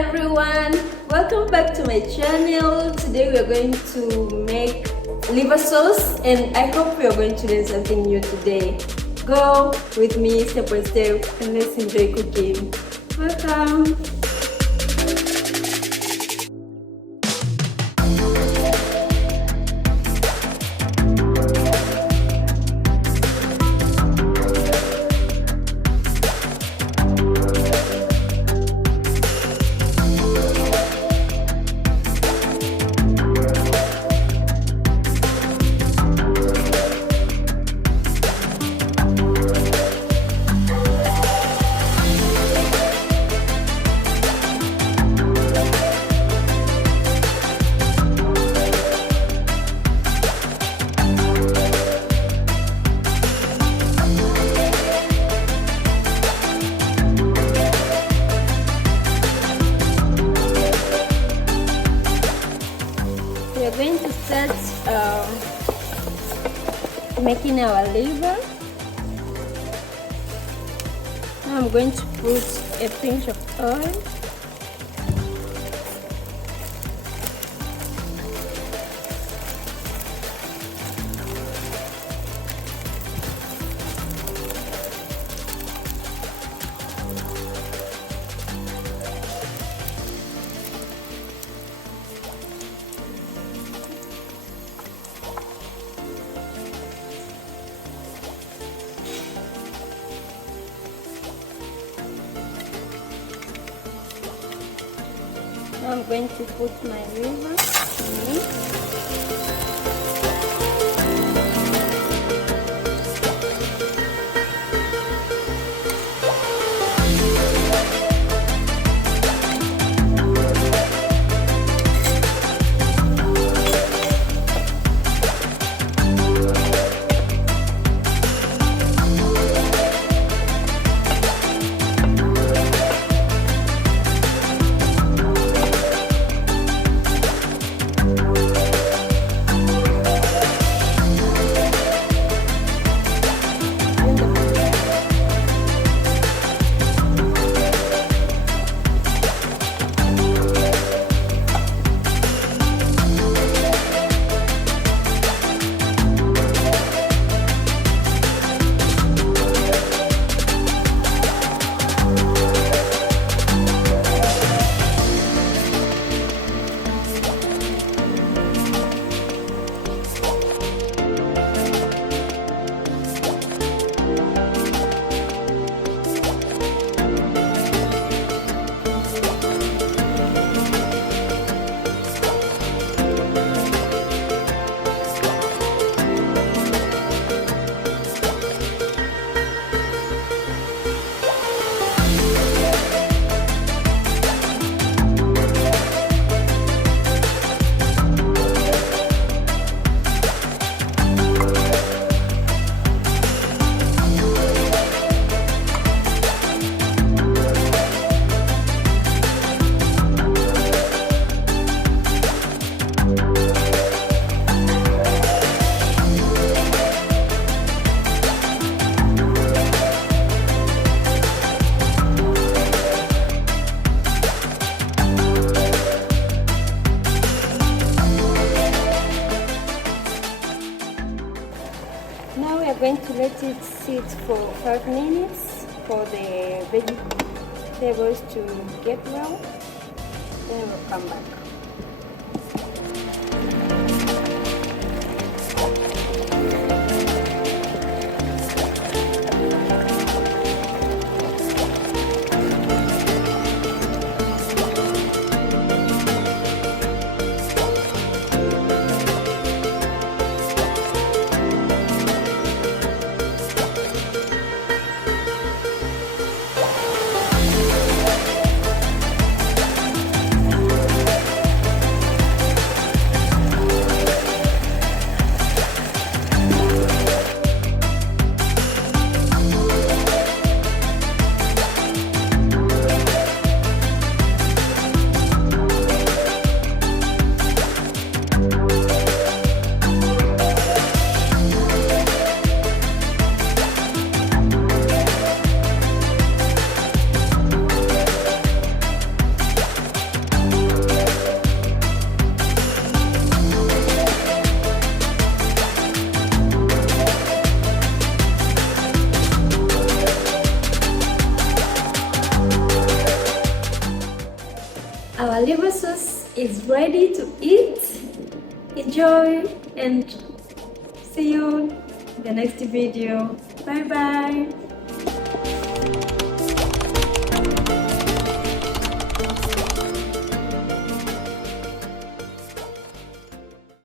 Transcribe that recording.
everyone, welcome back to my channel. Today we are going to make liver sauce and I hope we are going to learn something new today. Go with me step by step and let's enjoy cooking. Welcome. We are going to start making our liver. Now I'm going to put a pinch of oil. Now I'm going to put my liver in. Now we are going to let it sit for 5 minutes for the vegetables to get well. Then we'll come back. our liver sauce is ready to eat. Enjoy and see you in the next video. Bye bye.